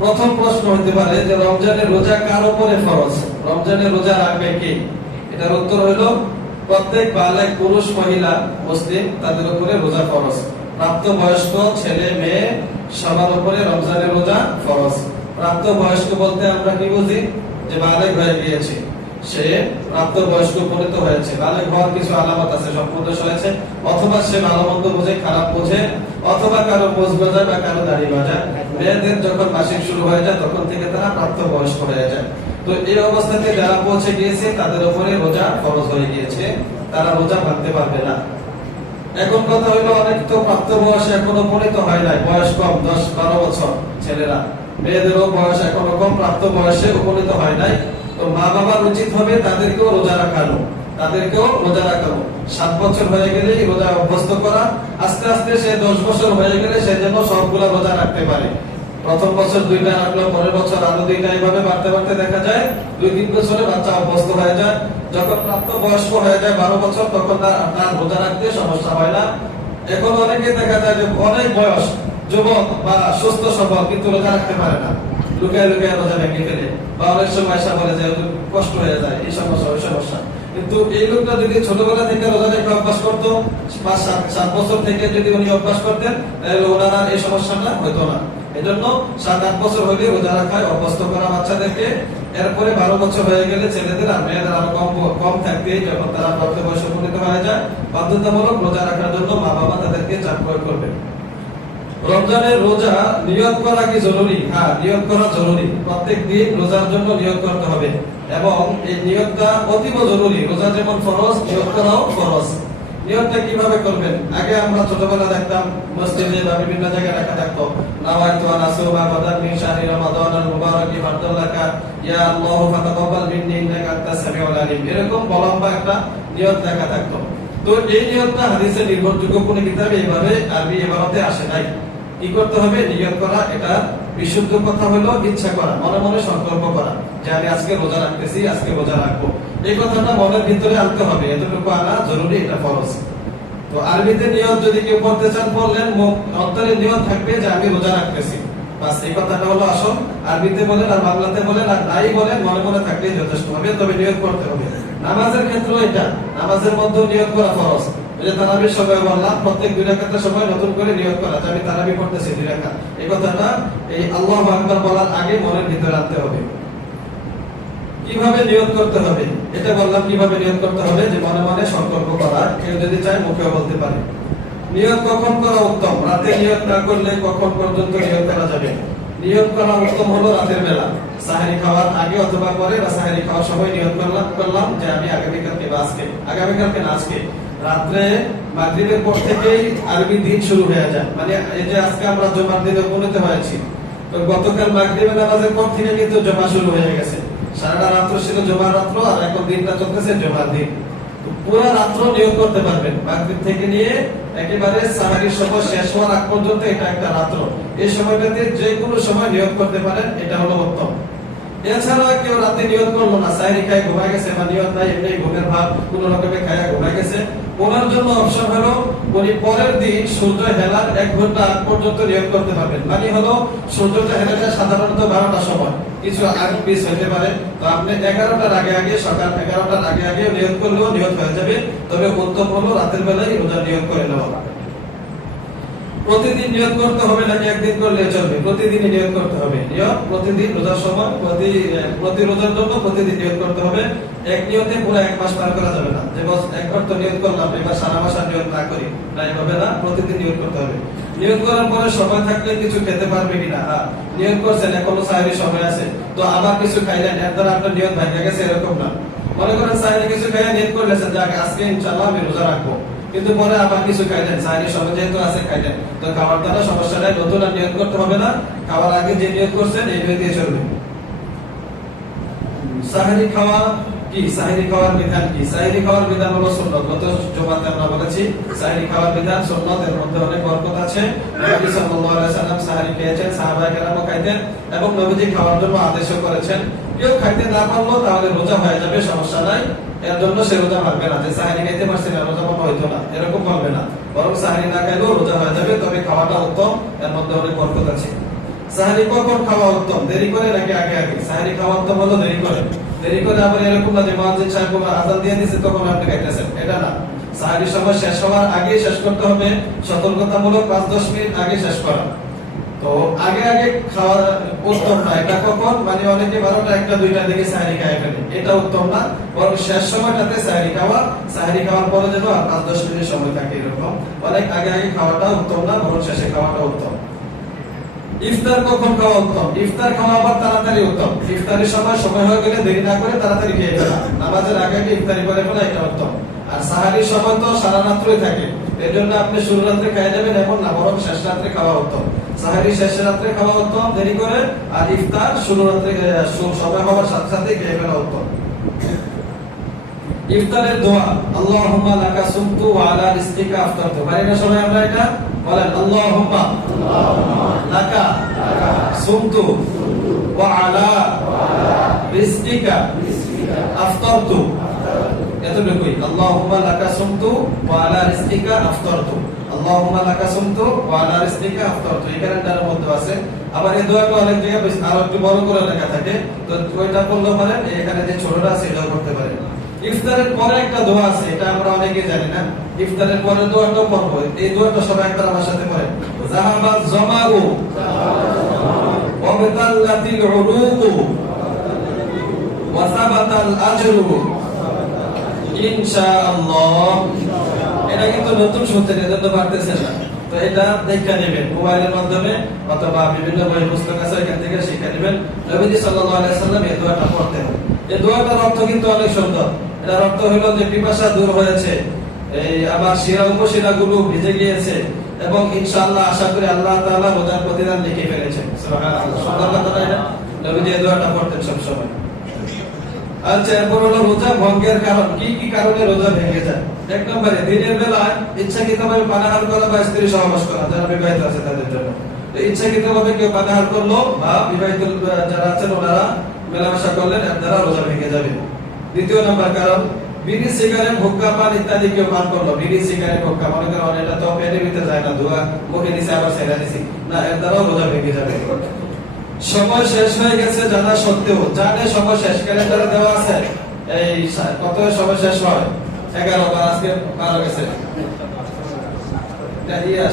প্রথম প্রশ্ন হতে পারে যে রমজানের রোজা কার উপরে ফরজ? রমজানের রোজা রাখবে কে? এটার উত্তর হলো প্রত্যেক বালেগ পুরুষ মহিলা মুসলিম তাদের উপরে রোজা ফরজ। প্রাপ্তবয়স্ক ছেলে মেয়ে সবার উপরে রমজানের রোজা ফরজ। প্রাপ্তবয়স্ক বলতে আমরা কি বুঝি? যে বালেগ হয়ে গিয়েছে, সে প্রাপ্তবয়স্ক উপনীত হয়েছে। বালেগ হওয়ার কিছু আলামত আছে, সম্পূর্ণ হয়েছে, অথবা সে ভালো মন্দ বোঝে, খারাপ বোঝে, অথবা কারো মোজ বাজায় বা কারো দাড়ি বাজায়। মেয়েদের যখন মাসিক শুরু হয়ে যায় তখন থেকে তারা প্রাপ্তবয়স্ক হয়ে যায়। তো এই অবস্থাতে যারা পৌঁছে গিয়েছে তাদের উপরে রোজা ফরজ হয়ে গিয়েছে, তারা রোজা ভাঙতে পারবে না। এখন কথা হলো, অনেক তো প্রাপ্ত বয়সে এখনো উপনীত হয় নাই, বয়স কম, 10-12 বছর ছেলেরা, মেয়েদেরও বয়স এখনো কম, প্রাপ্ত বয়সে উপনীত হয় নাই। তো মা বাবার উচিত হবে তাদেরকেও রোজা রাখানো, 7 বছর হয়ে গেলেই রোজা অভ্যস্ত করা। আস্তে আস্তে সে 10 বছর হয়ে গেলে সে যেন সবগুলা রোজা রাখতে পারে। প্রথম বছর 2টা রাখলো, পরের বছর আরো 2টা, এইভাবে বাড়তে বাড়তে দেখা যায় 2-3 বছরে বাচ্চা অভ্যস্ত হয়ে যায়। যখন প্রাপ্ত বয়স্ক হয়ে যায় 12 বছর, তখন তার রোজা রাখতে সমস্যা হয় না। এখন অনেকে দেখা যায় যে অনেক বয়স, যুবক বা সুস্থ সবল, কিন্তু রোজা রাখতে পারে না, লুকিয়ে লুকিয়ে রোজা ভেঙে ফেলে, বা অনেক সময় এসে বলে যে কষ্ট হয়ে যায়, এই সমস্যা ওই সমস্যা। কিন্তু এই লোকটা যদি ছোটবেলা থেকে রোজা রেখে অভ্যাস করতো, 5-7 বছর থেকে যদি উনি অভ্যাস করতেন, তাহলে ওনারা এই সমস্যাটা হইতো না। এজন্য 7-8 বছর হইলে রোজা রাখায় অভ্যস্ত করা বাচ্চাদেরকে। এরপরে 12 বছর হয়ে গেলে ছেলেদের আর মেয়েদের আরো কম থাকতে, যখন তারা প্রাপ্ত বয়সে উপনীত হয়ে যায়, বাধ্যতামূলক রোজা রাখার জন্য মা বাবা তাদেরকে চাপ প্রয়োগ করবে। রমজানের রোজা নিয়ত করা কি জরুরি? হ্যাঁ, নিয়ত করা জরুরি। প্রত্যেক দিন রোজার জন্য নিয়ত করতে হবে, এবং এই নিয়তটা অতীব জরুরি। রোজা যেমন ফরজ, নিয়ত করাও ফরজ। নিয়তটা কিভাবে করবেন? আগে আমরা ছোটবেলা দেখতাম মসজিদে বা বিভিন্ন জায়গায় লেখা থাকতো, নাওয়াইতু আন আসুমা গাদান মিন শাহরি রমাদানিল মুবারাকি ফারদাল্লাকা ইয়া আল্লাহু ফাতাকাব্বাল মিন্নি ইন্নাকা আনতাস সামিউল আলিম, এরকম লম্বা একটা নিয়ত লেখা থাকতো। তো এই নিয়তটা হাদিসে নির্ভরযোগ্য কোন কিতাবে এইভাবে আরবি ইবারতে আসে নাই। কি করতে হবে? নিয়ত করা। এটা বিশুদ্ধ কথা হলো ইচ্ছা করা, মনে মনে সংকল্প করা যে আমি আজকে রোজা রাখতেছি, আজকে রোজা রাখবো। এই কথাটা মনের ভিতরে আনতে হবে, এতটুকু আনা জরুরি, এটা ফরজ। তো আরবিতে নিয়ত যদি কেউ করতে চান, বললেন অন্তরে নিয়ত থাকবে যে আমি রোজা রাখতেছি, বাস এই কথাটা হলো আসল। আরবিতে বলেন আর বাংলাতে বলেন আর নাই বলেন, মনে মনে থাকলেই যথেষ্ট হবে, তবে নিয়ত করতে হবে। নামাজের ক্ষেত্রে এটা, নামাজের মধ্যে নিয়ত করা ফরজ। তারাবির সময় বললাম, প্রত্যেক 2 রাকাতের সময় নতুন করে নিয়ত করা যে আমি তারাবি পড়তেছি 2 রাকাত। এই কথাটা এই আল্লাহু আকবার বলার আগে মনের ভিতরে আনতে হবে। কিভাবে নিয়ত করতে হবে? এটা বললাম কিভাবে নিয়ত করতে হবে, যে মনে মনে সংকল্প করা। কেউ যদি চায় মুখেও বলতে পারে। নিয়ত কখন করা উত্তম? রাতে নিয়ত না করলে কখন পর্যন্ত নিয়ত করা যাবে? নিয়ত করা উত্তম হলো রাতের বেলা, সাহারি খাওয়ার আগে অথবা পরে, বা সাহারি খাওয়ার সময় নিয়ত করলাম যে আমি আগামীকালকে বা আগামীকালকে না আজকে রাত্রে মাগরিবের পর থেকেই আরবি দিন শুরু হয়ে যায়। মানে এই যে আজকে আমরা জুমার দিনে উপনীত হয়েছি, তো গতকাল মাগরিবের নামাজের পর থেকে কিন্তু জুমা শুরু হয়ে গেছে। সারাটা রাত্র ছিল জুমার রাত্র, আর এখন দিনটা চলতেছে জুমার দিন। পুরো রাত্র নিয়ত করতে পারবেন, মাগরিব থেকে নিয়ে একেবারে সাহারির সময় শেষ হওয়ার আগ পর্যন্ত, এটা একটা রাত্র। এই সময়টাতে যে কোনো সময় নিয়ত করতে পারেন, এটা হলো উত্তম। এছাড়া কেউ রাতে নিয়ত করলো না, সাহারি খায় ঘুমায় গেছে, বা নিয়ত নাই, এমনি ঘুমের ভাব কোনো রকমে খায়া ঘুমায় গেছে, ওনার জন্য অপশন হলো উনি পরের দিন সূর্য হেলার 1 ঘন্টা আগ পর্যন্ত নিয়ত করতে পারবেন। মানে হলো সূর্যটা হেলে যায় সাধারণত 12টার সময়, কিছু আগে পিছ হতে পারে। তো আপনি 11টার আগে, সকাল 11টার আগে নিয়ত করলেও নিয়ত হয়ে যাবে। তবে উত্তম হলো রাতের বেলায় রোজা নিয়ত করে নেওয়া। প্রতিদিন নিয়ত করতে হবে নাকি একদিন করলে চলবে? প্রতিদিনই নিয়ত করতে হবে। নিয়ত প্রতিদিন, রোজার সময় প্রতি রোজার জন্য প্রতিদিন নিয়ত করতে হবে। এক নিয়তে পুরো 1 মাস পার করা যাবে না, যে বস একবার তো নিয়ত করলাম এবার সারা মাস আর নিয়ত না করি, না, এভাবে না, প্রতিদিন নিয়ত করতে হবে। নিয়ত করার পরে সময় থাকলে কিছু খেতে পারবে কিনা, নিয়ত করছেন এখনো সাহারির সময় আছে, তো আবার কিছু খাইলেন, এর দ্বারা আপনার নিয়ত ভাঙা গেছে, এরকম না। মনে করেন সাহারি কিছু খাইয়া নিয়ত করলেছেন যে আজকে ইনশাআল্লাহ আমি রোজা রাখবো, কিন্তু পরে আবার কিছু খাইলেন, সাহারির সময় যেহেতু আছে খাইলেন, তো খাবার দ্বারা সমস্যা নাই, নতুন আর নিয়ত করতে হবে না। খাবার আগে যে নিয়ত করছেন এই নিয়ত দিয়ে চলবে। সাহারি খাওয়া কি? সাহারি খাওয়ার বিধান কি? সাহারি খাওয়ার বিধান হলো সুন্নাত। গত জুমাতে আমরা বলেছি সাহারি খাওয়ার বিধান সুন্নাত, এর মধ্যে অনেক বরকত আছে। নবী সাল্লাল্লাহু আলাইহি ওয়াসাল্লাম সাহারি খেয়েছেন, সাহাবায়ে কেরামও খাইতেন, এবং নবীজি খাওয়ার জন্য আদেশও করেছেন। কেউ খাইতে না পারলো তাহলে রোজা হয়ে যাবে, সমস্যা নাই। এর জন্য সে রোজা ভাঙবে না, যে সাহারি খাইতে পারছে না রোজা ভাঙা হইতো না, এরকম বলবে না। বরং সাহারি না খাইলেও রোজা হয়ে যাবে, তবে খাওয়াটা উত্তম, এর মধ্যে অনেক বরকত আছে। সাহারি কখন খাওয়া উত্তম, দেরি করে নাকি আগে আগে? সাহারি খাওয়া উত্তম হলো দেরি করে। দেরি করে আবার এরকম না যে মুয়াজ্জিন সাহেব আযান দিয়ে দিয়েছে তখন আপনি খাইতেছেন, এটা না। সাহারি সময় শেষ হওয়ার আগে শেষ করতে হবে, সতর্কতামূলক 5-10 মিনিট আগে শেষ করা। তো আগে আগে খাওয়া উত্তম না। এটা কখন, মানে অনেকে 12টা 1টা 2টার দিকে সাহারি খায় ফেলে, এটা উত্তম না। বরং শেষ সময়টাতে সাহারি খাওয়া, সাহারি খাওয়ার পরে যেন 5-10 মিনিট সময় থাকে এরকম, অনেক আগে আগে খাওয়াটা উত্তম না, বরং শেষে খাওয়াটা উত্তম। ইফতার কখন খাওয়া উত্তম? ইফতার খাওয়া আবার তাড়াতাড়ি উত্তম। ইফতারের সময় হয়ে গেলে দেরি না করে তাড়াতাড়ি খেয়ে ফেলা, নামাজের আগে আগে ইফতারি করে ফেলা, এটা উত্তম। আর সাহারির সময় তো সারা রাত্রই থাকে, এর জন্য আপনি শুরু রাত্রে খেয়ে যাবেন এমন না, বরং শেষ রাত্রে খাওয়া উত্তম। সাহারি শেষ রাত্রে খাওয়া উত্তম দেরি করে, আর ইফতার শুরু রাত্রে সময় হওয়ার সাথে সাথে খেয়ে ফেলা উত্তম। ইফতারের দোয়া, আল্লাহুম্মা লাকা সুমতু ওয়া আলা রিজকিকা আফতারতু। পারি না সবাই আমরা এটা? বলেন, আল্লাহুম্মা লাকা সুমতু ওয়া আলা রিজকিকা আফতারতু। এতটুকুই। আল্লাহুম্মা লাকা সুমতু ওয়া আলা রিজকিকা আফতারতু। আল্লাহুম্মা লাকা সুমতু ওয়া আলা রিজকিকা আফতারতু, এই কারণটার মধ্যে আছে। আবার এই দোয়াটা অনেক জায়গায় আরো একটু বড় করে লেখা থাকে, তো ওইটা করলে পারেন, এখানে যে ছোটটা আছে এটাও করতে পারেন। ইফতারের পরে একটা দোয়া আছে, এটা আমরা অনেকে জানি না। ইফতারের পরে দোয়াটা পড়বো, এই দোয়াটা সবাই একবার আমার সাথে পড়েন। যাহাবাজ জামাউ ওয়া বিতাল্লাতিল উরুকু ওয়া সাবাতাল আজরু ইনশাআল্লাহ। এটা কিন্তু নতুন শুনছেন, এজন্য পারতেছেন না। তো এটা দেখে নেবেন মোবাইলের মাধ্যমে অথবা বিভিন্ন বই পুস্তক আছে, এখান থেকে শিখে নেবেন। নবীজি সাল্লাল্লাহু আলাইহি সাল্লাম এই দোয়াটা পড়তেন। এই দোয়াটার অর্থ কিন্তু অনেক সুন্দর। এটার অর্থ হলো যে পিপাসা দূর হয়েছে, এই আবার শিরা উপশিরাগুলো ভিজে গিয়েছে, এবং ইনশাআল্লাহ আশা করি আল্লাহ তাআলা রোজার প্রতিদান লিখে ফেলেছেন। সুবহানাল্লাহ, সুন্দর কথা না এটা? নবীজি এই দোয়াটা পড়তেন সব সময়। আচ্ছা, এরপর হলো রোজা ভঙ্গের কারণ। কি কি কারণে রোজা ভেঙে যায়? এক নম্বরে দিনের বেলায় ইচ্ছাকৃতভাবে পানাহার করা বা স্ত্রী সহবাস করা, যারা বিবাহিত আছে তাদের জন্য। তো ইচ্ছাকৃতভাবে কেউ পানাহার করলো বা বিবাহিত যারা আছেন ওনারা মেলামেশা করলেন, এর দ্বারা রোজা ভেঙে যাবে। দ্বিতীয় নম্বর কারণ, বিড়ি সিগারেট হুক্কা পান ইত্যাদি কেউ পান করলো। বিড়ি সিগারেট হুক্কা, মনে করেন এটা তো পেটের ভিতরে যায় না, ধোয়া মুখে নিচে আবার ছেড়ে দিছি না, এর দ্বারাও রোজা ভেঙে যাবে। সময় শেষ হয়ে গেছে জানা সত্ত্বেও, জানে সময় শেষ, ক্যালেন্ডারে দেওয়া আছে এই কত সময় শেষ হয়, 11 বা আজকে 12 গেছে,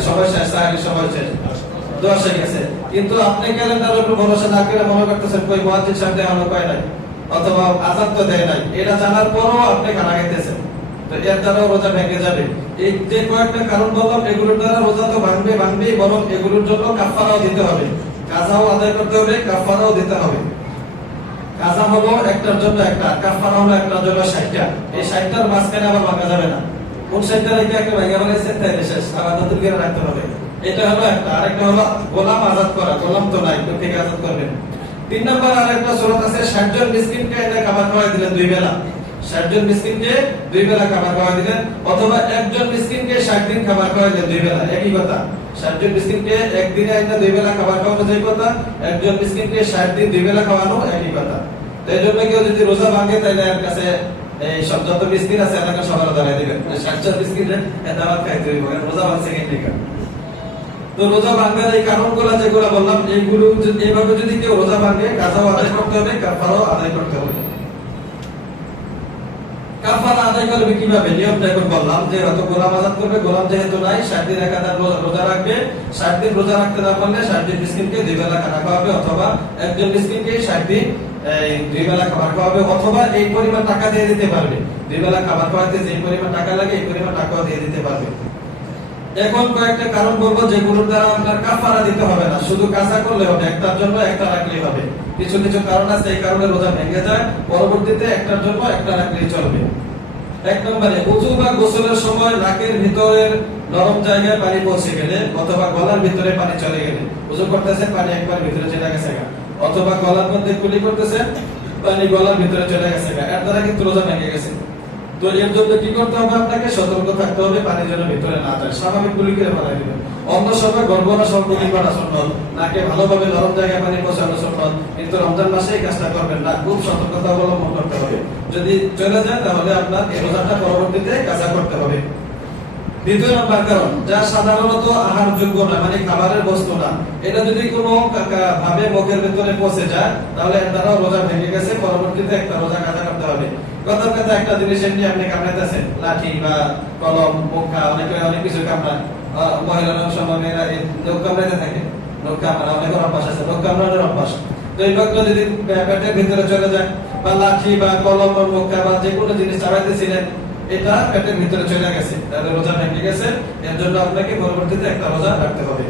সময় শেষ, সময় শেষ 10 হয়ে গেছে, কিন্তু আপনি ক্যালেন্ডারের উপর ভরসা না করে মনে করতেছেন কই মুয়াজ্জিন সাহেব এখনো কয় নাই, অথবা আযান তো দেয় নাই, এটা জানার পরও আপনি খানা খাইতেছেন, তো এর দ্বারা রোজা ভেঙে যাবে। এই যে কয়েকটা কারণ বললাম, এগুলোর দ্বারা রোজা তো ভাঙবেই, বরং এগুলোর জন্য কাফারাও দিতে হবে, কাজাও আদায় করতে হবে, কাফারাও দিতে হবে। কাজা হলো একটার জন্য একটা, কাফারা হলো একটার জন্য 60টা। এই 60টার মাঝখানে আবার ভাঙা যাবে না। কোন 60টা রেখে একটা ভাঙা ফেলেছেন তাই শেষ, আবার নতুন করে রাখতে হবে। এটা হলো একটা। আরেকটা হলো গোলাম আজাদ করা, গোলাম তো নাই, তো থেকে আজাদ করবেন। 3 নম্বর আরেকটা সুরাত আছে, 60 জন মিসকিনকে এটা খাবার খাওয়াই দিলেন 2 বেলা। 60 জন মিসকিনকে 2 বেলা খাবার খাওয়াই দিলেন, অথবা একজন মিসকিনকে 60 দিন খাবার খাওয়াই দিলেন 2 বেলা, একই কথা। 60 জন মিসকিনকে একদিনে একটা 2 বেলা খাবার খাওয়ানো যায় কথা, একজন মিসকিনকে 60 দিন 2 বেলা খাওয়ানো একই কথা। তো এই জন্য কেউ যদি রোজা ভাঙে তাহলে এর কাছে এই সব যত মিসকিন আছে এলাকার সবার দাঁড়ায় দিবেন, 60 জন মিসকিনের দাওয়াত খাইতে হইব, রোজা ভাঙছে কিন্তু। তো রোজা ভাঙার এই কারণগুলো যেগুলো বললাম, এইগুলো এইভাবে যদি কেউ রোজা ভাঙে, কাজাও আদায় করতে হবে, কাফারাও আদায় করতে হবে। কাফারা আদায় করবে কিভাবে? নিয়মটা এখন বললাম, যে হয়তো গোলাম আজাদ করবে, গোলাম যেহেতু নাই, 60 দিন একাধারে রোজা রাখবে। 60 দিন রোজা রাখতে না পারলে 60 দিন মিসকিনকে 2 বেলা খানা খাওয়াবে, অথবা একজন মিসকিনকে 60 দিন 2 বেলা খাবার খাওয়াবে, অথবা এই পরিমাণ টাকা দিয়ে দিতে পারবে। 2 বেলা খাবার খাওয়াতে যে পরিমাণ টাকা লাগে এই পরিমাণ টাকাও দিয়ে দিতে পারবে। এখন কয়েকটা কারণ বলবো যেগুলোর দ্বারা আপনার কাফারা দিতে হবে না, শুধু কাজা করলে হবে, একটার জন্য একটা রাখলেই হবে। কিছু কিছু কারণ আছে এই কারণে রোজা ভেঙে যায়, পরবর্তীতে একটার জন্য একটা রাখলেই চলবে। 1 নম্বরে, ওযু বা গোসলের সময় নাকের ভিতরের নরম জায়গায় পানি পৌঁছে গেলে, অথবা গলার ভিতরে পানি চলে গেলে, ওযু করতেছেন পানি একবার ভিতরে চলে গেছে, অথবা গলার মধ্যে কুলি করতেছেন পানি গলার ভিতরে চলে গেছে, এর দ্বারা কিন্তু রোজা ভেঙে গেছে। তো এর জন্য কি করতে হবে? আপনাকে সতর্ক থাকতে হবে, পানি যেন ভিতরে না যায়, স্বাভাবিক গুলি করে ফেলাই দিবেন। অন্য সময় গর্ভনা সব গুলি করা সুন্নত, নাকে ভালোভাবে নরম জায়গায় পানি পৌঁছানো সুন্নত, কিন্তু রমজান মাসে এই কাজটা করবেন না, খুব সতর্কতা অবলম্বন করতে হবে। যদি চলে যায় তাহলে আপনার এই রোজাটা পরবর্তীতে কাজা করতে হবে। দ্বিতীয় নম্বর কারণ, যা সাধারণত আহারযোগ্য না, মানে খাবারের বস্তু না, এটা যদি কোনো ভাবে মুখের ভিতরে পচে যায় তাহলে এর দ্বারা রোজা ভেঙে গেছে, পরবর্তীতে একটা রোজা কাজা করতে হবে। কথার কথা একটা জিনিস এমনি আপনি কামড়াইতেছেন, লাঠি বা কলম, মুখা, অনেকে অনেক কিছু কামড়ায়, মহিলারা সময় মেয়েরা লোক কামড়াইতে থাকে, লোক কামড়া অনেকের অভ্যাস আছে, লোক কামড়ানোর অভ্যাস। তো এই লোকটা যদি পেটের ভিতরে চলে যায়, বা লাঠি বা কলম বা মুখা বা যে কোনো জিনিস চালাইতেছিলেন, এটা পেটের ভিতরে চলে গেছে, তাহলে রোজা ভেঙে গেছে। এর জন্য আপনাকে পরবর্তীতে একটা রোজা রাখতে হবে।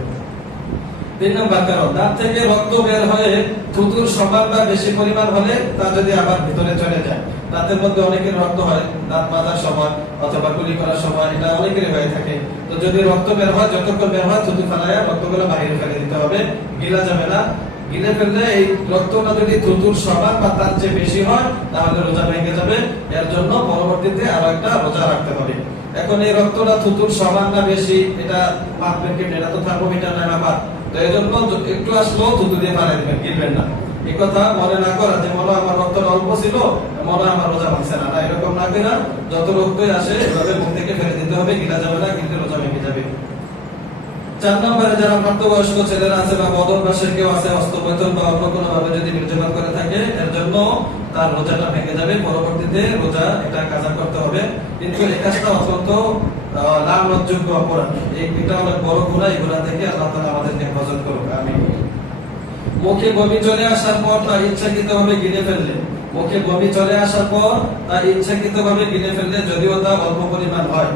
3 নম্বর কারণ, দাঁত থেকে রক্ত বের হয়ে থুতুর সমান বা বেশি পরিমাণ হলে তা যদি আবার ভিতরে চলে যায়। দাঁতের মধ্যে অনেকের রক্ত হয় দাঁত মাজার সময় অথবা কুলি করার সময়, এটা অনেকেরই হয়ে থাকে। তো যদি রক্ত বের হয়, যতক্ষণ বের হয় থুতু ফেলায় রক্তগুলো বাইরে ফেলে দিতে হবে, গিলা যাবে না। গিলে ফেললে এই রক্তটা যদি থুতুর সমান বা তার চেয়ে বেশি হয় তাহলে রোজা ভেঙে যাবে। এর জন্য পরবর্তীতে আরো একটা রোজা রাখতে হবে। এখন এই রক্তটা থুতুর সমান না বেশি, এটা মাপবেন কি? এটা তো থার্মোমিটার না মাপা, তো এই জন্য একটু আসলেও থুতু দিয়ে বানিয়ে দিবেন, গিলবেন না। এই কথা মনে না করা যে মনে আমার রক্তটা অল্প ছিল, মনে আমার রোজা ভাঙছে না, এরকম না করে যত রক্তই আসে এভাবে মুখ থেকে ফেলে দিতে হবে, গিলা যাবে না, কিন্তু রোজা ভেঙে যাবে। 4 নম্বরে, যারা প্রাপ্তবয়স্ক ছেলেরা আছে বা বদভ্যাসের কেউ আছে, হস্তমৈথুন বা অন্য কোনো ভাবে যদি বীর্যপাত করে থাকে, এর জন্য তার রোজাটা ভেঙে যাবে, পরবর্তীতে রোজা এটা কাজা করতে হবে। কিন্তু এই কাজটা অত্যন্ত লাঞ্ছনাযোগ্য অপরাধ, এটা অনেক বড় গুনাহ। এই গুনাহ থেকে আল্লাহ তাআলা আমাদেরকে হেফাজত করুক, আমিন। মুখে বমি চলে আসার পর তা ইচ্ছাকৃতভাবে গিলে ফেললে, মুখে বমি চলে আসার পর তা ইচ্ছাকৃতভাবে গিলে ফেললে, যদিও তা অল্প পরিমাণ হয়,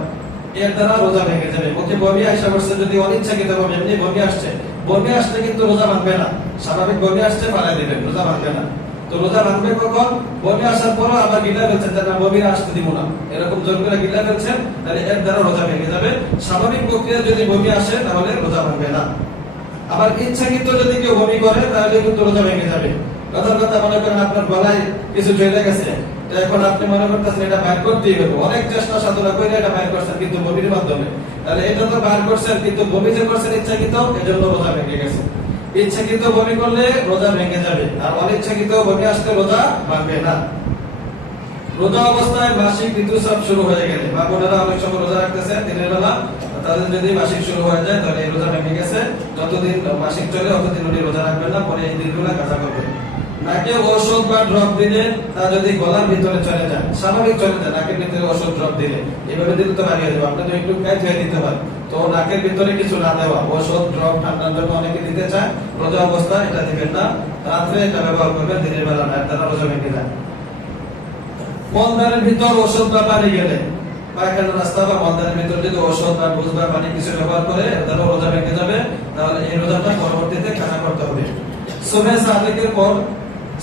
এর দ্বারা রোজা ভেঙে যাবে। মুখে বমি আসা করছে, যদি অনিচ্ছাকৃতভাবে এমনি বমি আসছে, বমি আসলে কিন্তু রোজা ভাঙবে না। স্বাভাবিক বমি আসছে পালাই দিবেন, রোজা ভাঙবে না। তো রোজা ভাঙবে কখন? বমি আসার পরও আবার গিলা ফেলছেন, যে না বমি আসতে দিব না, এরকম জোর করে গিলা ফেলছেন, তাহলে এর দ্বারা রোজা ভেঙে যাবে। স্বাভাবিক প্রক্রিয়া যদি বমি আসে তাহলে রোজা ভাঙবে না। আবার ইচ্ছাকৃত যদি কেউ বমি করে তাহলে কিন্তু রোজা ভেঙে যাবে। কথার কথা, মনে করেন আপনার গলায় কিছু চলে গেছে, এখন আপনি মনে করতেছেন এটা বাইর করতেই হবে, অনেক চেষ্টা সাধনা করে এটা বাইর করছেন, কিন্তু বমির মাধ্যমে, তাহলে এটা তো বাইর করছেন, কিন্তু বমি যে করছেন ইচ্ছাকৃত, এজন্য রোজা ভেঙে গেছে। ইচ্ছাকৃত বমি করলে রোজা ভেঙে যাবে, আর অনিচ্ছাকৃত বমি আসলে রোজা ভাঙবে না। রোজা অবস্থায় মাসিক ঋতুস্রাব শুরু হয়ে গেলে, বা বোনেরা অনেক সময় রোজা রাখতেছে দিনের বেলা, তাদের যদি মাসিক শুরু হয়ে যায় তাহলে এই রোজা ভেঙে গেছে। যতদিন মাসিক চলে ততদিন উনি রোজা রাখবেন না, পরে এই দিনগুলো কাজা করবেন। নাকে ওষুধ বা ড্রপ দিলে তা যদি গলার ভিতরে চলে যায়, স্বাভাবিক চলে যায়, নাকের ভিতরে ওষুধ ড্রপ দিলে এভাবে দিলে তো বাড়িয়ে দেবো, আপনি তো একটু ধুয়ে দিতে পারেন। তো নাকের ভিতরে কিছু না দেওয়া, ওষুধ ড্রপ ঠান্ডার জন্য অনেকে দিতে চায়, রোজা অবস্থায় এটা দিবেন না, রাত্রে এটা ব্যবহার করবেন, দিনের বেলা না, তারা রোজা ভেঙে যায়। মলদারের ভিতর ওষুধ বা পানি গেলে, পায়খানার রাস্তা বা মলদারের ভিতর যদি ওষুধ বা বুঝ বা পানি কিছু ব্যবহার করে, তাহলে রোজা ভেঙে যাবে, তাহলে এই রোজাটা পরবর্তীতে কাজা করতে হবে। সুবহে সাদেকের পর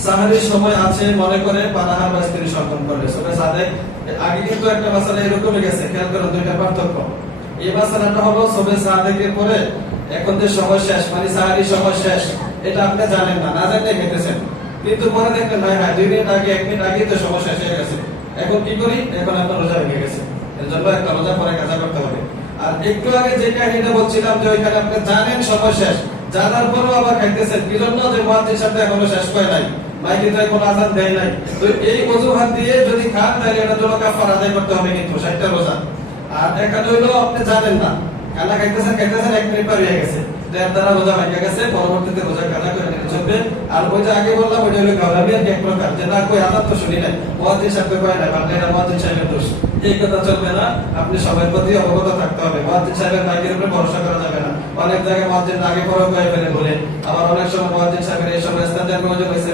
সাহারির সময় আছে মনে করে পানাহার বা স্ত্রী সঙ্গম করবে। সুবহে সাদেক আগে কিন্তু একটা মাসালা এরকমই গেছে, খেয়াল করে দুইটা পার্থক্য। এই মাসালাটা হলো সুবহে সাদেকের পরে এখন যে সময় শেষ, মানে সাহারির সময় শেষ, এটা আপনি জানেন না, না জানলে খেতেছেন, কিন্তু পরে দেখবেন ভাই 2 মিনিট আগে 1 মিনিট আগে তো সময় শেষ হয়ে গেছে, এখন কি করি? এখন আপনার রোজা ভেঙে গেছে, এর জন্য একটা রোজা পরে কাজা করতে হবে। আর একটু আগে যে কাহিনীটা বলছিলাম যে ওইখানে আপনি জানেন সময় শেষ, জানার পরও আবার খাইতেছেন, কি জন্য? যে মুয়াজ্জিন সাহেব এখনো শেষ করে নাই, মাইকে তো এখনো আযান দেয় নাই, তো এই অজুহাত দিয়ে যদি খান তাহলে এটার জন্য কাফারা আদায় করতে হবে, কিন্তু 60টা রোজা। আর এখানে হইলো আপনি জানেন না, খানা খাইতেছেন 1 মিনিট পর হয়ে গেছে, এর দ্বারা রোজা ভেঙে গেছে, পরবর্তীতে রোজা কাজা করে নিতে চলবে। আর ওই যে আগে বললাম ওইটা হলো গাওলামি এক প্রকার, যে না কই আযান তো শুনি নাই, মুয়াজ্জিন সাহেব কয় না, বাংলা এটা মুয়াজ্জিন সাহেবের দোষ, এই কথা চলবে না। আপনি সবার প্রতি অবগত থাকতে হবে, মুয়াজ্জিন সাহেবের মাইকের উপরে ভরসা করা যাবে না। অনেক জায়গায় মুয়াজ্জিন আগে পরে কয়ে ফেলে বলে, আবার অনেক সময় মুয়াজ্জিন সাহেবের এই সময় ইস্তেঞ্জার প্রয়োজন হয়েছে,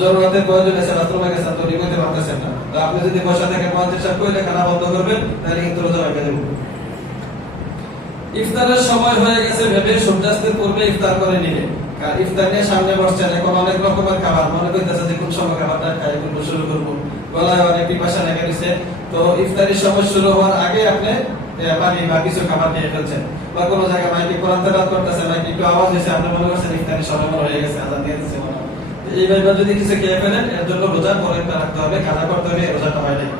জরুরতের প্রয়োজন হয়েছে, বাথরুমে গেছেন, তো নিকটে পারতেছেন না, তো আপনি যদি বসা থাকেন মুয়াজ্জিন সাহেব কইলে খানা বন্ধ করবেন, তাহলে কিন্তু রোজা ভেঙে যাবে। ইফতারের সময় হয়ে গেছে ভেবে সূর্যাস্তের পূর্বে ইফতার করে নিলে, ইফতার নিয়ে সামনে বসছেন, এখন অনেক রকমের খাবার মনে করতেছে যে কোন সময় খাবারটা খাই, কোন শুরু করবো, গলায় অনেক পিপাসা লেগে গেছে, তো ইফতারের সময় শুরু হওয়ার আগে আপনি পানি বা কিছু খাবার খেয়ে ফেলছেন, বা কোনো জায়গায় মাইকে কোরআন তেলাওয়াত করতেছে, মাইকে একটু আওয়াজ হয়েছে, আপনি মনে করছেন ইফতারের সময় হয়ে গেছে, আযান দিয়ে দিচ্ছে মনে হয়, এইভাবে যদি কিছু খেয়ে ফেলেন, এর জন্য রোজা পরে রাখতে হবে, কাজা করতে হবে, রোজাটা হয় নাই।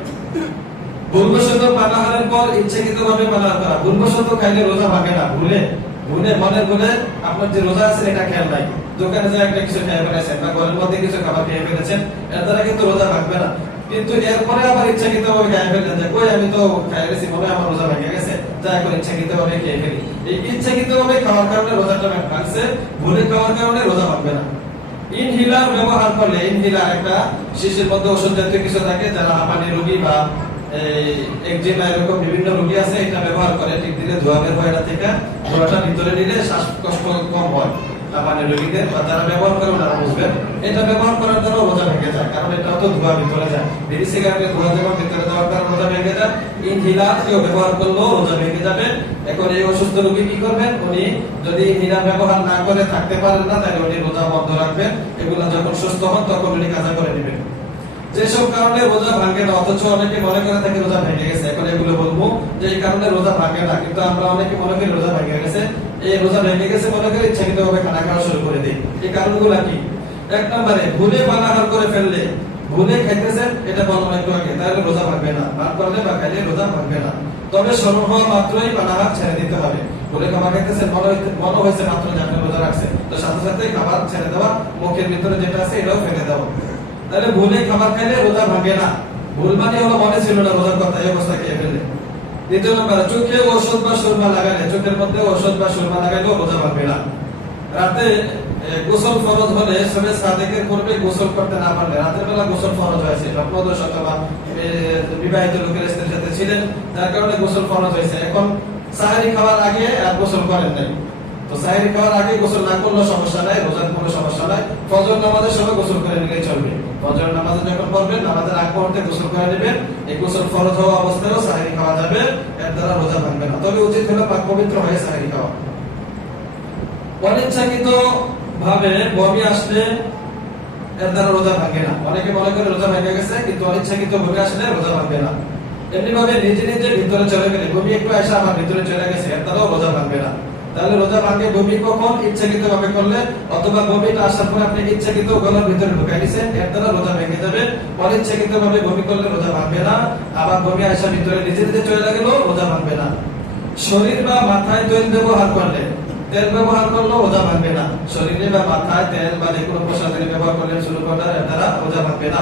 ভুলবশত পানাহারের পর ইচ্ছাকৃতভাবে পানাহার করা, ভুলবশত খাইলে রোজা ভাঙে না, ভুলে মনের ভুলে আপনার যে রোজা আছে এটা খেয়াল নাই, দোকানে যে একটা কিছু খেয়ে ফেলেছেন বা ঘরের মধ্যে কিছু খাবার খেয়ে ফেলেছেন, এর দ্বারা কিন্তু রোজা ভাঙবে না। কিন্তু এরপরে আবার ইচ্ছাকৃতভাবে খেয়ে ফেললেন যে কই আমি তো খেয়ে গেছি, মনে আমার রোজা ভেঙে গেছে, যা এখন ইচ্ছাকৃতভাবে খেয়ে ফেলি। এই ইচ্ছাকৃতভাবে খাওয়ার কারণে রোজাটা ভাঙছে, ভুলে খাওয়ার কারণে রোজা ভাঙবে না। ইনহেলার ব্যবহার করলে, ইনহেলার একটা শিশির মধ্যে ওষুধ জাতীয় কিছু থাকে, যারা হাঁপানি রোগী বা একজিমা এরকম বিভিন্ন রোগী আছে, এটা ব্যবহার করে, ঠিক দিলে ধোঁয়া বের হয় এটা থেকে, ধোঁয়াটা ভিতরে নিলে শ্বাসকষ্ট কম হয় হাঁপানি রোগীদের, বা যারা ব্যবহার করে ওনারা বুঝবেন। এটা ব্যবহার করার দ্বারা রোজা ভেঙে যায়, কারণ এটা তো ধোঁয়া ভিতরে যায়, বিড়ি সিগারেটের ধোঁয়া যেমন ভিতরে যাওয়ার কারণে রোজা ভেঙে যায়, ইনহেলার কেউ ব্যবহার করলেও রোজা ভেঙে যাবে। এখন এই অসুস্থ রোগী কি করবেন, উনি যদি ইনহেলার ব্যবহার না করে থাকতে পারেন না, তাহলে উনি রোজা বন্ধ রাখবেন, এগুলো যখন সুস্থ হন তখন উনি কাজা করে নেবেন। যেসব কারণে রোজা ভাঙে না, অথচ অনেকে মনে করে থাকে রোজা ভেঙে গেছে, এখন এগুলো বলবো যে এই কারণে রোজা ভাঙে না, কিন্তু আমরা অনেকে মনে করি রোজা ভেঙে গেছে, এই রোজা ভেঙে গেছে মনে করে ইচ্ছাকৃতভাবে খানা খাওয়া শুরু করে দিই। এই কারণগুলো কি? এক নম্বরে ভুলে পানাহার করে ফেললে, ভুলে খাইতেছেন, এটা বললাম একটু আগে, তাহলে রোজা ভাঙবে না, পান করলে বা খাইলে রোজা ভাঙবে না। তবে স্মরণ হওয়া মাত্রই পানাহার ছেড়ে দিতে হবে। ভুলে খাবার খাইতেছেন, মনে হয়েছে মাত্র যে আপনি রোজা রাখছেন, তো সাথে সাথে খাবার ছেড়ে দেওয়া, মুখের ভিতরে যেটা আছে এটাও ফেলে দেওয়া। তাহলে ভুলে খাবার খাইলে রোজা ভাঙে না। ভুল মানে হলো মনে ছিল না রোজার কথা, এই অবস্থা খেয়ে ফেললে। দ্বিতীয় নম্বর, চোখে ওষুধ বা সুরমা লাগালে, চোখের মধ্যে ওষুধ বা সুরমা লাগাইলেও রোজা ভাঙবে না। রাতে গোসল ফরজ হলে সবে সাদেকের করবে, গোসল করতে না পারলে, রাতের বেলা গোসল ফরজ হয়েছে, স্বপ্নদোষ অথবা বিবাহিত লোকের স্ত্রীর সাথে ছিলেন, যার কারণে গোসল ফরজ হয়েছে। এখন সাহারি খাওয়ার আগে আর গোসল করেন নাই, তো সাহারি খাওয়ার আগে গোসল না করলেও সমস্যা নাই, রোজার কোনো সমস্যা নাই। ফজর নামাজের সময় গোসল করে নিলেই চলবে। ফজর নামাজে যখন পড়বেন, নামাজের আগ মুহূর্তে গোসল করে নেবেন, এই গোসল ফরজ হওয়া অবস্থায়ও সাহারি খাওয়া যাবে, এর দ্বারা রোজা ভাঙবে না। তবে উচিত হলো পাক পবিত্র হয়ে সাহারি খাওয়া। অনিচ্ছাকৃত ভাবে বমি আসলে এর দ্বারা রোজা ভাঙে না। অনেকে মনে করে রোজা ভেঙে গেছে, কিন্তু অনিচ্ছাকৃত বমি আসলে রোজা ভাঙবে না। এমনি ভাবে নিজে নিজে ভিতরে চলে গেলে, বমি একটু আসে আমার ভিতরে চলে গেছে, এর দ্বারাও রোজা ভাঙবে না। তাহলে রোজা ভাঙে বমি কখন? ইচ্ছাকৃত ভাবে করলে, অথবা বমিটা আসার পরে আপনি ইচ্ছাকৃত গলার ভিতরে ঢুকাই দিয়েছেন, এর দ্বারা রোজা ভেঙে যাবে। অনিচ্ছাকৃত ভাবে বমি করলে রোজা ভাঙবে না। আবার বমি আসার ভিতরে নিজে নিজে চলে গেলেও রোজা ভাঙবে না। শরীর বা মাথায় তেল ব্যবহার করলে, তেল ব্যবহার করলেও রোজা ভাঙবে না। শরীরে বা মাথায় তেল বা যে কোনো পোশাকের ব্যবহার করলে শুরু করলে, এর দ্বারা রোজা ভাঙবে না।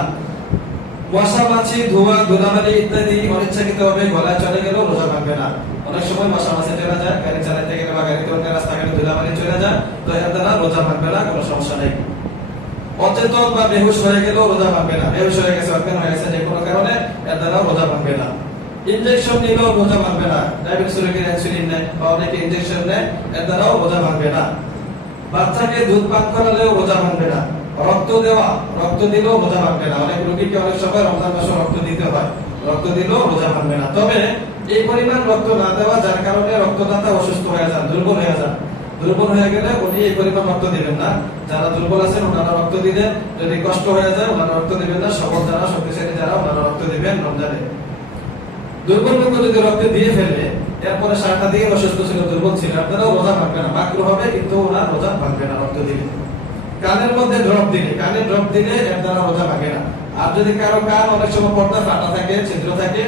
মশা মাছি, ধোঁয়া, ধুলাবালি ইত্যাদি অনিচ্ছাকৃত ভাবে গলায় চলে গেলেও রোজা ভাঙবে না। অনেক সময় মশা মাছি চলে যায়, গাড়ি চালাতে গেলে বা গাড়ি চলতে রাস্তাঘাটে ধুলাবালি চলে যায়, তো এর দ্বারা রোজা ভাঙবে না, কোনো সমস্যা নেই। অচেতন বা বেহুশ হয়ে গেলেও রোজা ভাঙবে না। বেহুশ হয়ে গেছে, অজ্ঞান হয়ে গেছে যে কোনো কারণে, এর দ্বারা রোজা ভাঙবে না। ইনজেকশন নিলেও রোজা ভাঙবে না। ডায়াবেটিস রোগীর ইনসুলিন নেয় বা অনেকে ইনজেকশন নেয়, এর দ্বারাও রোজা ভাঙবে না। বাচ্চাকে দুধ পান করালেও রোজা ভাঙবে না। রক্ত দেওয়া, রক্ত দিলেও রোজা ভাঙবে না। অনেক রোগীকে অনেক সময় রমজান মাসে রক্ত দিতে হয়, রক্ত দিলেও রোজা ভাঙবে না। তবে এই পরিমাণ রক্ত না দেওয়া, যার কারণে রক্তদাতা অসুস্থ হয়ে যান, দুর্বল হয়ে যান, দুর্বল হয়ে গেলে উনি এই পরিমাণ রক্ত দিবেন না। যারা দুর্বল আছেন ওনারা রক্ত দিলেন, যদি কষ্ট হয়ে যায় ওনারা রক্ত দিবেন না। সবল যারা, শক্তিশালী যারা, ওনারা রক্ত দিবেন রমজানে। দুর্বল লোক যদি রক্ত দিয়ে ফেলবে, এরপরে সারাটা দিয়ে অসুস্থ ছিল, দুর্বল ছিল, আপনারাও রোজা ভাঙবে না, মাকরু হবে, কিন্তু ওনার রোজা ভাঙবে না রক্ত দিলে। কানের মধ্যে ড্রপ দিলে, কানে ড্রপ দিলে এর দ্বারা রোজা ভাঙে না। আর যদি কারো কান অনেক সময় পর্দা ফাটা থাকে, ছিদ্র থাকে,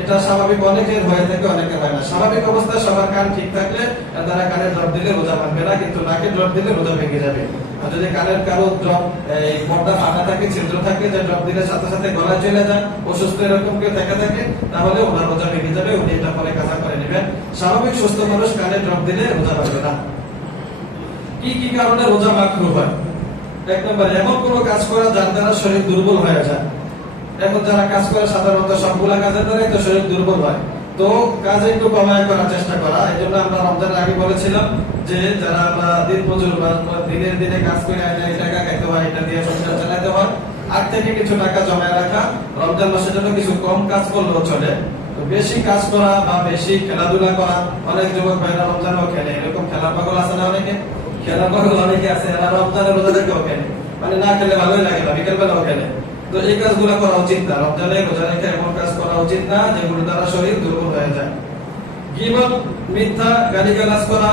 এটা স্বাভাবিক, অনেকের হয়ে থাকে, অনেকের হয় না। স্বাভাবিক অবস্থায় সবার কান ঠিক থাকলে এর দ্বারা কানে ড্রপ দিলে রোজা ভাঙবে না, কিন্তু নাকে ড্রপ দিলে রোজা ভেঙে যাবে। আর যদি কানের কারো ড্রপ এই পর্দা ফাটা থাকে, ছিদ্র থাকে, যে ড্রপ দিলে সাথে সাথে গলায় চলে যায়, অসুস্থ এরকম কেউ দেখা থাকে, তাহলে ওনার রোজা ভেঙে যাবে, উনি এটা পরে কাজা করে নেবেন। স্বাভাবিক সুস্থ মানুষ কানে ড্রপ দিলে রোজা ভাঙবে না। কি কি কারণে রোজা মাকরুহ হয়? এক নম্বর, এমন কোন কাজ করা যার দ্বারা শরীর দুর্বল হয়ে যায়। এখন যারা কাজ করে সাধারণত সবগুলা কাজের দ্বারাই তো শরীর দুর্বল হয়, তো কাজে একটু কমায় করার চেষ্টা করা। এই জন্য আমরা রমজানের আগে বলেছিলাম যে যারা আমরা দিন মজুর বা দিনের দিনে কাজ করে এই টাকা খাইতে হয়, এটা দিয়ে সংসার চালাতে হয়, আগ থেকে কিছু টাকা জমায় রাখা, রমজান মাসের জন্য কিছু কম কাজ করলেও চলে। বেশি কাজ করা বা বেশি খেলাধুলা করা, অনেক যুবক ভাইরা রমজানেও খেলে, এরকম খেলার পাগল আছে না অনেকে, খেলার পাগল অনেকে আছে, এরা রমজানের রোজা থেকেও খেলে, মানে না খেলে ভালোই লাগে না, বিকেল বেলাও খেলে। তো এই কাজগুলো করা উচিত না। রমজানে রোজা রেখে এমন কাজ করা উচিত না যেগুলো দ্বারা শরীর দুর্বল হয়ে যায়। গীবত, মিথ্যা, গালিগালাজ করা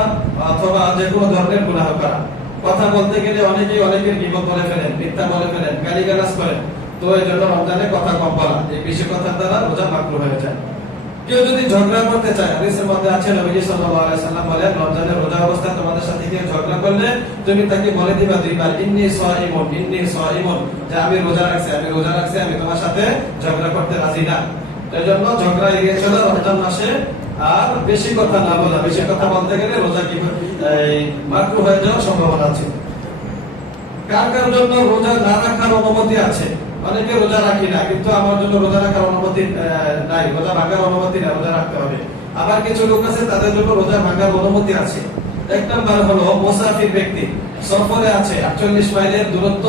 অথবা যে কোনো ধরনের গুনাহ করা। কথা বলতে গেলে অনেকেই অনেকের গীবত বলে ফেলেন, মিথ্যা বলে ফেলেন, গালিগালাজ করেন, তো এই জন্য রমজানে কথা কম বলা, এই বেশি কথার দ্বারা রোজা মাকরুহ হয়ে যায়। কেউ যদি ঝগড়া করতে চায়, হাদিসের মধ্যে আছে নবীজি সাল্লাল্লাহু আলাইহি সাল্লাম বলেন, রমজানের রোজা অবস্থায় তোমাদের সাথে কেউ ঝগড়া করলে তুমি তাকে বলে দিবা দুইবার, ইন্নী সাইমুন, ইন্নী সাইমুন, যে আমি রোজা রাখছি, আমি রোজা রাখছি, আমি তোমার সাথে ঝগড়া করতে রাজি না। এজন্য ঝগড়া এড়িয়ে চলা রমজান মাসে আর বেশি কথা না বলা, বেশি কথা বলতে গেলে রোজা কি মাকরুহ হয়ে যাওয়ার সম্ভাবনা আছে। কার কার জন্য রোজা না রাখার অনুমতি আছে? অনেকে রোজা রাখি না, কিন্তু আমার জন্য রোজা রাখার অনুমতি নাই, রোজা ভাঙার অনুমতি না, রোজা রাখতে হবে। আবার কিছু লোক আছে তাদের জন্য রোজা ভাঙার অনুমতি আছে। এক নম্বর হলো মুসাফির ব্যক্তি, সফরে আছে, 48 মাইলের দূরত্ব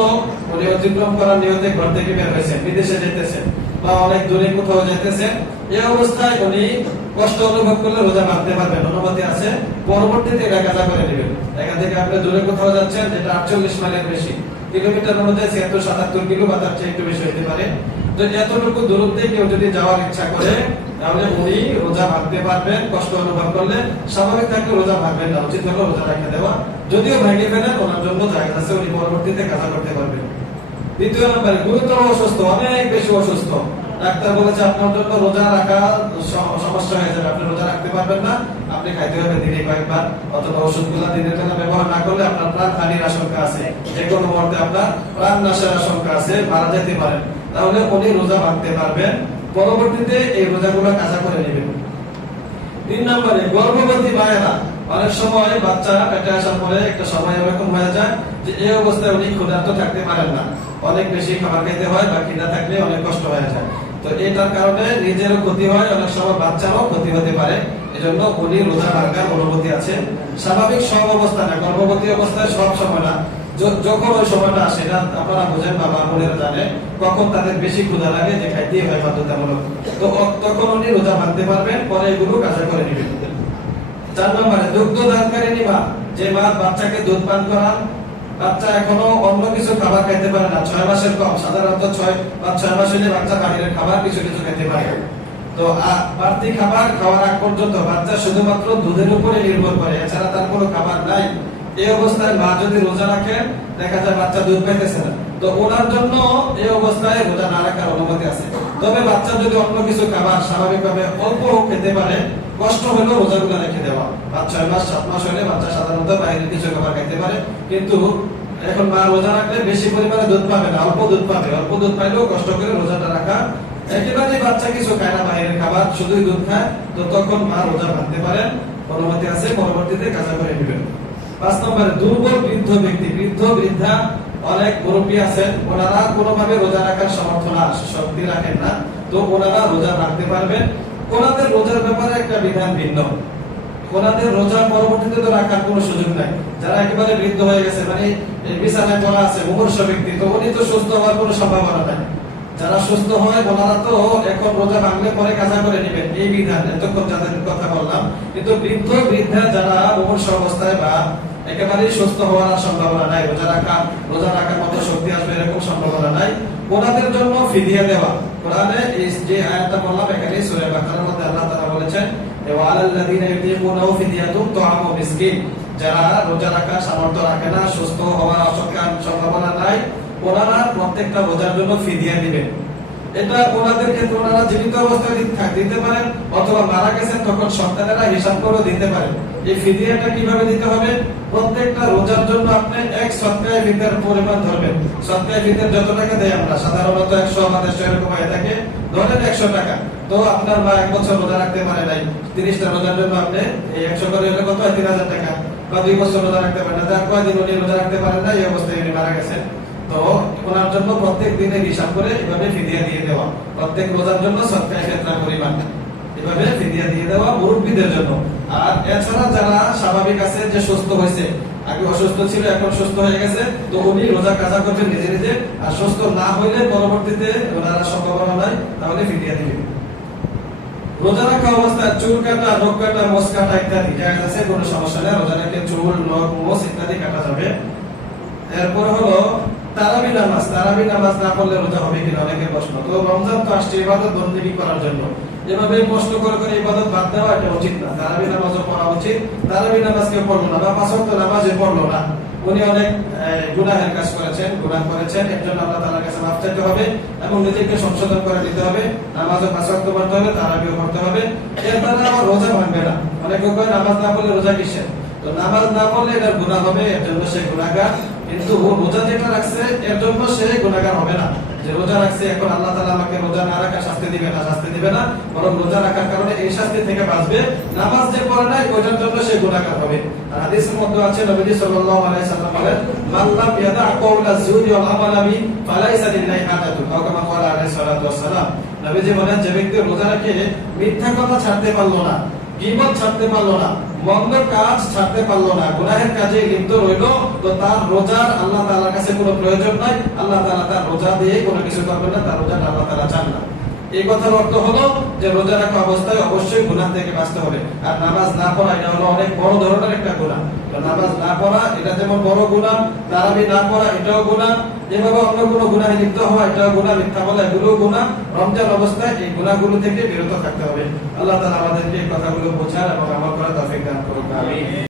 উনি অতিক্রম করার নিয়তে ঘর থেকে বের হয়েছেন, বিদেশে যেতেছেন বা অনেক দূরে কোথাও যেতেছেন। এই অবস্থায় উনি কষ্ট অনুভব করলে রোজা ভাঙতে পারবেন, অনুমতি আছে। পরবর্তীতে এটা কাজা করে নেবেন। এখান থেকে আপনি দূরে কোথাও যাচ্ছেন যেটা 48 মাইলের বেশি, কিলোমিটার অনুযায়ী 76-77 কিলো বা তার চেয়ে একটু বেশি হতে পারে। তো এতটুকু দূরত্বে কেউ যদি যাওয়ার ইচ্ছা করে তাহলে উনি রোজা ভাঙতে পারবেন। কষ্ট অনুভব করলে, স্বাভাবিক থাকলে রোজা ভাঙবেন না, উচিত হলো রোজা রেখে দেওয়া। যদিও ভেঙে ফেলেন ওনার জন্য জায়েজ আছে, উনি পরবর্তীতে কাজা করতে পারবেন। দ্বিতীয় নম্বরে গুরুতর অসুস্থ, অনেক বেশি অসুস্থ, ডাক্তার বলেছে আপনার জন্য রোজা রাখা সমস্যা হয়ে যাবে, আপনি রোজা রাখতে পারবেন না, আপনি খাইতে হবে দিনে কয়েকবার, অথবা ওষুধগুলো দিনের বেলা ব্যবহার না করলে আপনার প্রাণ হানির আশঙ্কা আছে, যে কোনো মুহূর্তে আপনার প্রাণ নাশের আশঙ্কা আছে, মারা যেতে পারেন, তাহলে উনি রোজা ভাঙতে পারবেন। পরবর্তীতে এই রোজাগুলো কাজা করে নেবেন। 3 নম্বরে গর্ভবতী মায়েরা, অনেক সময় বাচ্চা পেটে আসার পরে একটা সময় এরকম হয়ে যায় যে এই অবস্থায় উনি ক্ষুধার্ত থাকতে পারেন না, অনেক বেশি খাবার খেতে হয় বা খিদা থাকলে অনেক কষ্ট হয়ে যায়। তো এটার কারণে নিজেরও ক্ষতি হয়, অনেক সময় বাচ্চারও ক্ষতি হতে পারে। এজন্য উনি রোজা ভাঙার অনুমতি আছে। স্বাভাবিক সব অবস্থা না, গর্ভবতী অবস্থায় সব সময় না, যখন ওই সময়টা আসে, এটা আপনারা বোঝেন বা বোনেরা জানে কখন তাদের বেশি ক্ষুধা লাগে যে খাইতেই হয় বাধ্যতামূলক, তো তখন উনি রোজা ভাঙতে পারবেন, পরে এগুলো কাজা করে নেবেন। 4 নম্বরে দুগ্ধ দানকারিনী মা, যে মা বাচ্চাকে দুধ পান করান, বাচ্চা এখনো অন্য কিছু খাবার খাইতে পারে না, 6 মাসের কম, সাধারণত 6 মাস হলে বাচ্চা বাহিরের খাবার কিছু কিছু খেতে পারে। তো বাড়তি খাবার খাওয়ার আগ পর্যন্ত বাচ্চা শুধুমাত্র দুধের উপরে নির্ভর করে, এছাড়া তার কোনো খাবার নাই। এই অবস্থায় মা যদি রোজা রাখেন, দেখা যায় বাচ্চা দুধ পেতেছে না, তো ওনার জন্য এই অবস্থায় রোজা না রাখার অনুমতি আছে। তবে বাচ্চা যদি অন্য কিছু খাবার স্বাভাবিকভাবে অল্প খেতে পারে, কষ্ট হলেও রোজাগুলো রেখে দেওয়া। 5-6 মাস 7 মাস হলে বাচ্চা সাধারণত বাইরের কিছু খাবার খাইতে পারে, কিন্তু এখন মা রোজা রাখলে বেশি পরিমাণে দুধ পাবে না, অল্প দুধ পাবে, অল্প দুধ পাইলেও কষ্ট করে রোজাটা রাখা। একেবারে বাচ্চা কিছু খায় না, বাইরের খাবার শুধুই দুধ খায়, তো তখন মা রোজা ভাঙতে পারেন, অনুমতি আছে, পরবর্তীতে কাজা করে নেবেন। 5 নম্বরে দুর্বল বৃদ্ধ ব্যক্তি, বৃদ্ধ বৃদ্ধা অনেক মুরব্বী আছেন, ওনারা কোনোভাবে রোজা রাখার সমর্থ না, শক্তি রাখেন না, তো ওনারা রোজা রাখতে পারবেন। ওনাদের রোজার ব্যাপারে একটা বিধান ভিন্ন, ওনাদের রোজা পরবর্তীতে তো রাখার কোনো সুযোগ নাই। যারা একেবারে বৃদ্ধ হয়ে গেছে, মানে বিছানায় পড়া আছে, মুমূর্ষ ব্যক্তি, তো উনি তো সুস্থ হওয়ার কোনো সম্ভাবনা নাই। যারা সুস্থ হয় ওনারা তো এখন রোজা ভাঙলে পরে কাজা করে নেবেন, এই বিধান এতক্ষণ যাদের কথা বললাম। কিন্তু বৃদ্ধ বৃদ্ধা যারা মুমূর্ষ অবস্থায় বা একেবারেই সুস্থ হওয়ার সম্ভাবনা নাই, রোজা রাখার মতো শক্তি আসবে এরকম সম্ভাবনা নাই, ওনাদের জন্য ফিদিয়া দেওয়া। কোরআনে এই যে আয়াতটা বললাম, এখানে সূরা বাকারার মধ্যে আল্লাহ তাআলা বলেছেন ওয়ালাল্লাযীনা ইউতিকুনাহু ফিদিয়াতুন তুআমু মিসকিন, যারা রোজা রাখার সামর্থ্য রাখে না, সুস্থ হওয়ার সম্ভাবনা নাই, ওনারা প্রত্যেকটা রোজার জন্য ফিদিয়া দিবেন। এটা ওনাদের ক্ষেত্রে ওনারা জীবিত অবস্থায় দিতে পারেন, অথবা মারা গেছেন তখন সন্তানেরা হিসাব করে দিতে পারেন। এই ফিদিয়াটা কিভাবে দিতে হবে? প্রত্যেকটা রোজার জন্য আপনি এক সদকায়ে ফিতর পরিমাণ ধরবেন। সদকায়ে ফিতর যত টাকা দেয় আমরা সাধারণত 100 আমাদের এরকম হয়ে থাকে, ধরেন 100 টাকা। তো আপনার মা 1 বছর রোজা রাখতে পারে নাই, 30টা রোজার জন্য আপনি এই 100 করে হলে কত হয়? 3000 টাকা। বা 2 বছর রোজা রাখতে পারেন না, যার কয়দিন উনি রোজা রাখতে পারেন না, এই অবস্থায় উনি মারা গেছেন, তো ওনার জন্য প্রত্যেক দিনে হিসাব করে এভাবে ফিদিয়া দিয়ে দেওয়া, প্রত্যেক রোজার জন্য সদকায়ে ফিতর পরিমাণ এভাবে ফিদিয়া দিয়ে দেওয়া মুরব্বীদের জন্য। আর এছাড়া যারা স্বাভাবিক আছে, যে সুস্থ হয়েছে, আগে অসুস্থ ছিল এখন সুস্থ হয়ে গেছে, তো উনি রোজা কাজা করবেন নিজে নিজে। আর সুস্থ না হইলে পরবর্তীতে ওনারা সম্ভাবনা নাই, তাহলে ফিদিয়া দিবেন। রোজা রাখা অবস্থায় চুল কাটা, নখ কাটা, মোচ কাটা ইত্যাদি জায়েজ আছে, কোনো সমস্যা নেই। রোজা রেখে চুল, নখ, মোচ ইত্যাদি কাটা যাবে। এরপর হলো তারাবি নামাজ। তারাবি নামাজ না পড়লে রোজা হবে কিনা অনেকের প্রশ্ন। তো রমজান তো আসছে ইবাদত বন্দেগী করার জন্য, এভাবে কষ্ট করে করে ইবাদত বাদ দেওয়া এটা উচিত না। তারাবি নামাজও পড়া উচিত। তারাবি নামাজ কেউ পড়লো না বা 5 ওয়াক্ত নামাজে পড়লো না, উনি অনেক গুনাহের কাজ করেছেন, গুনাহ করেছেন, এর জন্য আল্লাহ তাআলার কাছে মাফ চাইতে হবে এবং নিজেকে সংশোধন করে নিতে হবে। নামাজও 5 ওয়াক্ত পড়তে হবে, তারাবিও পড়তে হবে, এর দ্বারা আমার রোজা ভাঙবে না। অনেকে কয় নামাজ না পড়লে রোজা কিসের? তো নামাজ না পড়লে এটার গুনাহ হবে, এর জন্য সে গুনাহগার, কিন্তু রোজা যেটা রাখছে এর জন্য সে গুনাহগার হবে না। যে রোজা রাখছি, এখন আল্লাহ তাআলা আমাকে রোজা না রাখা শাস্তি দিবে না, বরং রোজা রাখার কারণে এই শাস্তি থেকে বাঁচবে। নামাজ যে পড়ে নাই ওইটার জন্য সে গুনাহগার হবে। আর হাদিসের মধ্যে আছে নবীজি সাল্লাল্লাহু আলাইহি সাল্লাম বলেন, মান লাম ইয়াদা কাওলা যুদি ওয়াল আমালা বি ফালাইসা লিল্লাহি হাজাতুন, আও কামা ক্বালা আলাইহিস সালাতু ওয়াস সালাম। নবীজি বলেন, যে ব্যক্তি রোজা রাখে মিথ্যা কথা ছাড়তে পারলো না, গীবত ছাড়তে পারলো না, মন্দ কাজ ছাড়তে পারলো না, গুনাহের কাজে লিপ্ত রইলো, তো তার রোজার আল্লাহ তাআলার কাছে কোনো প্রয়োজন নাই। আল্লাহ তাআলা তার রোজা দিয়ে কোনো কিছু করবেন না, তার রোজা আল্লাহ তাআলা চান না। এই কথার অর্থ হলো যে রোজা রাখা অবস্থায় অবশ্যই গুনাহ থেকে বাঁচতে হবে। আর নামাজ না পড়া এটা হলো অনেক বড় ধরনের একটা গুনাহ। তো নামাজ না পড়া এটা যেমন বড় গুনাহ, তারাবি না পড়া এটাও গুনাহ, এভাবে অন্য কোনো গুনাহে লিপ্ত হওয়া এটাও গুনাহ, মিথ্যা বলা এগুলোও গুনাহ। রমজান অবস্থায় এই গুনাহগুলো থেকে বিরত থাকতে হবে। আল্লাহ তাআলা আমাদেরকে এই কথাগুলো বোঝার এবং আমল করার তৌফিক দান করুন। আমিন।